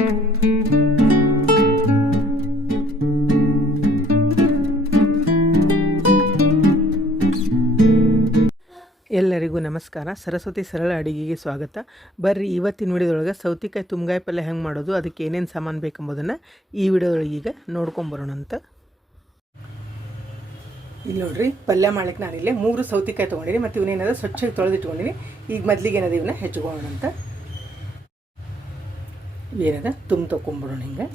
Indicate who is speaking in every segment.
Speaker 1: ಎಲ್ಲರಿಗೂ ನಮಸ್ಕಾರ. ಸರಸ್ವತಿ ಸರಳ ಅಡಿಗೆಗೆ ಸ್ವಾಗತ. ಬರ್ರಿ, ಇವತ್ತಿನ ವಿಡಿಯೋದೊಳಗೆ ಸೌತಿಕಾಯಿ ತುಂಗಾಯಿ ಪಲ್ಯ ಹೆಂಗೆ ಮಾಡೋದು, ಅದಕ್ಕೆ ಏನೇನು ಸಾಮಾನು ಬೇಕೆಂಬುದನ್ನು ಈ ವಿಡಿಯೋದೊಳಗೆ ಈಗ ನೋಡ್ಕೊಂಬರೋಣ ಅಂತ. ಇಲ್ಲಿ ನೋಡ್ರಿ, ಪಲ್ಯ ಮಾಡ್ಲಿಕ್ಕೆ ನಾನಿಲ್ಲೇ ಮೂರು ಸೌತಿಕಾಯಿ ತೊಗೊಂಡಿನಿ, ಮತ್ತು ಇವನೇನಾದ್ರೂ ಸ್ವಚ್ಛವಾಗಿ ತೊಳೆದಿಟ್ಕೊಂಡಿನಿ. ಈಗ ಮೊದಲಿಗೆ ಏನದ ಇವನ್ನ ಹೆಚ್ಚಿಕೊಳ್ಳೋಣ ಅಂತ. ಏನದ? ತುಂಬ ತೊಗೊಂಬಿಡೋಣ ಹಿಂಗೆ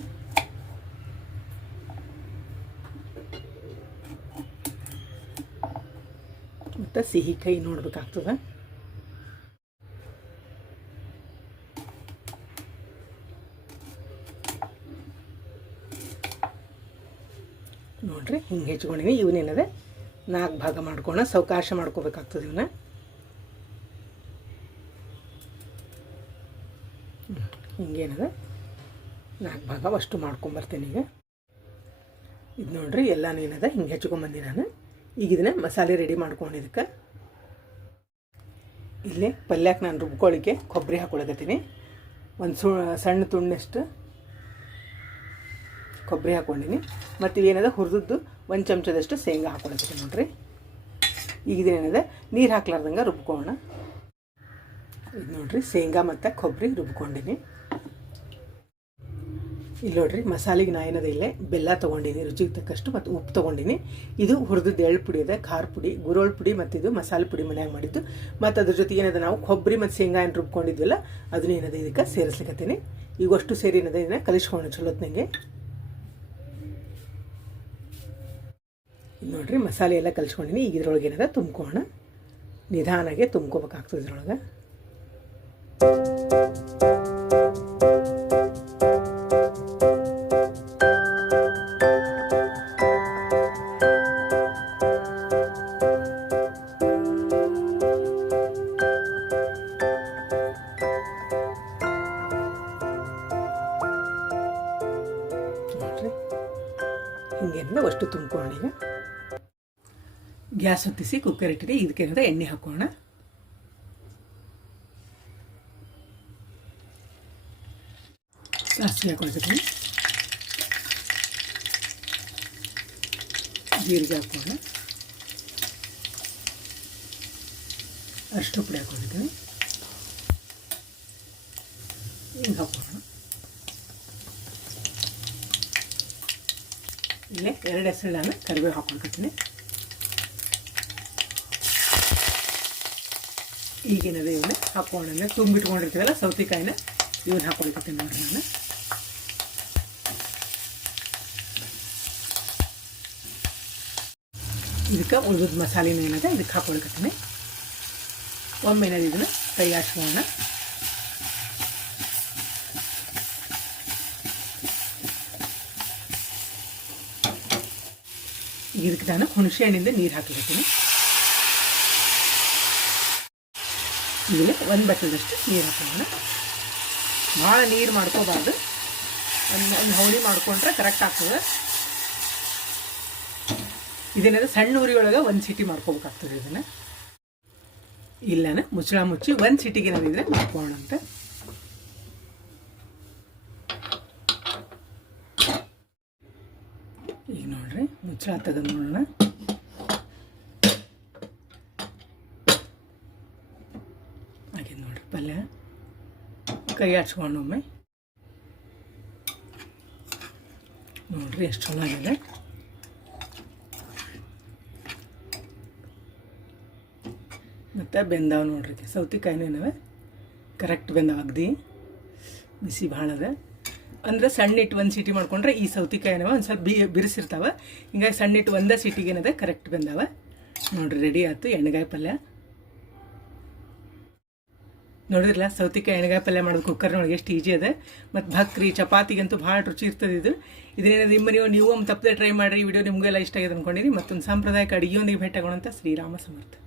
Speaker 1: ಮತ್ತು ಸಿಹಿ ಕೈ ನೋಡ್ಬೇಕಾಗ್ತದೆ. ನೋಡ್ರಿ, ಹಿಂಗೆ ಹೆಚ್ಕೊಂಡಿವಿ ಇವನೇನದೆ? ನಾಲ್ಕು ಭಾಗ ಮಾಡ್ಕೋಣ ಸಾವಕಾಶ ಮಾಡ್ಕೋಬೇಕಾಗ್ತದೆ ಇವನ್ನ ಹಿಂಗೇನದ ನಾಲ್ಕು ಭಾಗ ಅಷ್ಟು ಮಾಡ್ಕೊಂಬರ್ತೀನಿ ಈಗ. ಇದು ನೋಡ್ರಿ, ಎಲ್ಲಾನು ಏನದ? ಹಿಂಗೆ ಹೆಚ್ಕೊಂಬಂದಿ ನಾನು. ಈಗ ಇದನ್ನ ಮಸಾಲೆ ರೆಡಿ ಮಾಡ್ಕೊಂಡಿದ್ದಕ್ಕೆ ಇಲ್ಲಿ ಪಲ್ಯಕ್ಕೆ ನಾನು ರುಬ್ಕೊಳ್ಳಿಕ್ಕೆ ಕೊಬ್ಬರಿ ಹಾಕೊಳಕತ್ತೀನಿ. ಒಂದು ಸು, ಸಣ್ಣ ತುಂಡಷ್ಟು ಕೊಬ್ಬರಿ ಹಾಕ್ಕೊಂಡಿನಿ ಮತ್ತು ಏನದ? ಹುರಿದದ್ದು ಒಂದು ಚಮಚದಷ್ಟು ಶೇಂಗಾ ಹಾಕೊಳಕತ್ತೀನಿ ನೋಡ್ರಿ. ಈಗ ಇದೇನದ ನೀರು ಹಾಕ್ಲಾರ್ದಂಗೆ ರುಬ್ಕೊಳ್ಳೋಣ ಇದು ನೋಡ್ರಿ, ಶೇಂಗಾ ಮತ್ತು ಕೊಬ್ಬರಿ ರುಬ್ಕೊಂಡಿನಿ. ಇಲ್ಲಿ ನೋಡ್ರಿ, ಮಸಾಲೆಗೆ ನಾ ಏನದ ಇಲ್ಲೇ, ಬೆಲ್ಲ ತೊಗೊಂಡಿನಿ, ರುಚಿಗೆ ತಕ್ಕಷ್ಟು ಮತ್ತು ಉಪ್ಪು ತೊಗೊಂಡಿನಿ. ಇದು ಹುರಿದದ್ದು ಎಳ್ಳು ಪುಡಿ ಇದೆ ಖಾರ ಪುಡಿ ಗುರೋಳ್ ಪುಡಿ ಮತ್ತು ಇದು ಮಸಾಲೆ ಪುಡಿ ಮನ್ಯಾಗ ಮಾಡಿದ್ದು. ಮತ್ತು ಅದ್ರ ಜೊತೆಗೆ ಏನದ ನಾವು ಕೊಬ್ಬರಿ ಮತ್ತು ಶೇಂಗಾ ಏನು ರುಬ್ಕೊಂಡಿದ್ವಲ್ಲ, ಅದನ್ನ ಏನದ ಇದಕ್ಕೆ ಸೇರಿಸ್ಲಿಕ್ಕತ್ತೀನಿ ಈಗ ಅಷ್ಟು ಸೇರಿ ಏನದ ಇದನ್ನ ಕಲಿಸ್ಕೊಂಡು ಚಲೋತ್ನಂಗೆ ನೋಡ್ರಿ, ಮಸಾಲೆ ಎಲ್ಲ ಕಲಿಸ್ಕೊಂಡಿನಿ, ಈಗ ಇದ್ರೊಳಗೆ ಏನದ ತುಂಬ್ಕೋಣ ನಿಧಾನಾಗೆ ತುಂಬ್ಕೋಬೇಕಾಗ್ತದೆ ಇದ್ರೊಳಗೆ. ಹಿಂಗೇನದ ಅಷ್ಟು ತುಂಬ್ಕೊಂಡು ಈಗ ಗ್ಯಾಸ್ ಹೊತ್ತಿಸಿ ಕುಕ್ಕರ್ ಇಟ್ಟಿರಿ ಇದಕ್ಕೇನದ ಎಣ್ಣೆ ಹಾಕೋಣ. ಸಾಸಿವೆ ಹಾಕೊಳ್ತೀನಿ ಜೀರಿಗೆ ಹಾಕೋಣ. ಅಷ್ಟು ಪುಡಿ ಹಾಕೊಂಡಿದ್ದೀನಿ ಹಿಂಗೆ ಹಾಕೋಣ. ಇಲ್ಲೇ ಎರಡು ಹೆಸರು ನಾನು ಕರಿಬೇವು ಹಾಕೊಳ್ಕೊತೀನಿ ಈಗಿನದು ಇವನ್ನ ಹಾಕೊಂಡ ತುಂಬಿಟ್ಕೊಂಡಿರ್ತೀವಲ್ಲ, ಸೌತೆಕಾಯಿನ ಇವನ್ನ ಹಾಕೊಳ್ಕೊತೀನಿ ನೋಡ್ರಿ ನಾನು. ಇದಕ್ಕೆ ಉಳಿದ ಮಸಾಲೆನ ಏನದ, ಇದಕ್ಕೆ ಹಾಕೊಳ್ಕೊತೀನಿ ಒಮ್ಮೆ ಇದನ್ನು ಹಾಕ್ಸ್ಕೊಳ್ಳೋಣ ಇದಕ್ಕೆ ನಾನು ಹುಣಸೆ ಹಣ್ಣಿಂದ ನೀರು ಹಾಕಿರ್ತೀನಿ ಇಲ್ಲಿ ಒಂದು ಬಟ್ಟದಷ್ಟು ನೀರು ಹಾಕೋಣ. ಭಾಳ ನೀರು ಮಾಡ್ಕೋಬಾರ್ದು. ಒಂದು ಒಂದು ಹೌಳಿ ಮಾಡ್ಕೊಂಡ್ರೆ ಕರೆಕ್ಟ್ ಆಗ್ತದೆ. ಇದೇನಾದ್ರೆ ಸಣ್ಣ ಉರಿ ಒಳಗೆ ಒಂದು ಸಿಟಿ ಮಾಡ್ಕೋಬೇಕಾಗ್ತದೆ ಇದನ್ನು. ಇಲ್ಲನ ಮುಚ್ಚಳ ಮುಚ್ಚಿ ಒಂದು ಸಿಟಿಗೆ ಏನಾದಿದ್ರೆ ಮಾಡ್ಕೋಣ ಅಂತ. ಈಗ ನೋಡ್ರಿ. ಮುಚ್ಚಳ ತೆಗೆದು ನೋಡೋಣ ಹಾಗೆ ನೋಡ್ರಿ, ಪಲ್ಯ. ಕೈ ಹಚ್ಕೊಂಡು ಒಮ್ಮೆ. ನೋಡ್ರಿ ಎಷ್ಟು ಚಲೋ ಆಗಿದೆ ಮತ್ತು ಬೆಂದಾವ ನೋಡ್ರಿ, ಸೌತಿಕಾಯಿನೂ ಏನವೆ ಕರೆಕ್ಟ್ ಬೆಂದಾವ ಅಗ್ದಿ. ಬಿಸಿ ಭಾಳ ಅದ ಅಂದ್ರೆ ಸಣ್ಣ ಇಟ್ಟು ಒಂದು ಸೀಟಿ ಮಾಡ್ಕೊಂಡ್ರೆ ಈ ಸೌತಿಕಾಯಿ ಏನವ ಒಂದು ಸ್ವಲ್ಪ ಬಿ ಬಿರುಸಿರ್ತಾವೆ. ಹಿಂಗಾಗಿ ಸಣ್ಣ ಇಟ್ಟು ಒಂದೇ ಸೀಟಿಗೆ ಏನದ? ಕರೆಕ್ಟ್ ಬಂದಾವ. ನೋಡ್ರಿ ರೆಡಿ ಆಯ್ತು. ಎಣ್ಣೆಗಾಯಿ ಪಲ್ಯ. ನೋಡಿದ್ರಲ್ಲ, ಸೌತಿಕಾಯಿ ಎಣ್ಗಾಯಿ ಪಲ್ಯ ಮಾಡೋದು ಕುಕ್ಕರ್ನೊಳಗೆ ಎಷ್ಟು ಈಜಿ ಅದ. ಮತ್ತು ಭಕ್ರಿ, ಚಪಾತಿಗಂತೂ ಭಾಳ ರುಚಿ ಇರ್ತದೆ ಇದು. ಇದನ್ನೇನು ನಿಮ್ಮ ನೀವು ನೀವು ಒಂದು ತಪ್ಪದೆ ಟ್ರೈ ಮಾಡಿರಿ. ವಿಡಿಯೋ ನಿಮಗೆಲ್ಲ ಇಷ್ಟ ಆಗಿದೆ ಅಂದ್ಕೊಂಡಿರಿ ಮತ್ತೊಂದು ಸಾಂಪ್ರದಾಯಿಕ ಅಡುಗೆಯೊಂದಿಗೆ ಭೇಟಿ ಅಂತ ಶ್ರೀರಾಮ ಸಮರ್ಥ.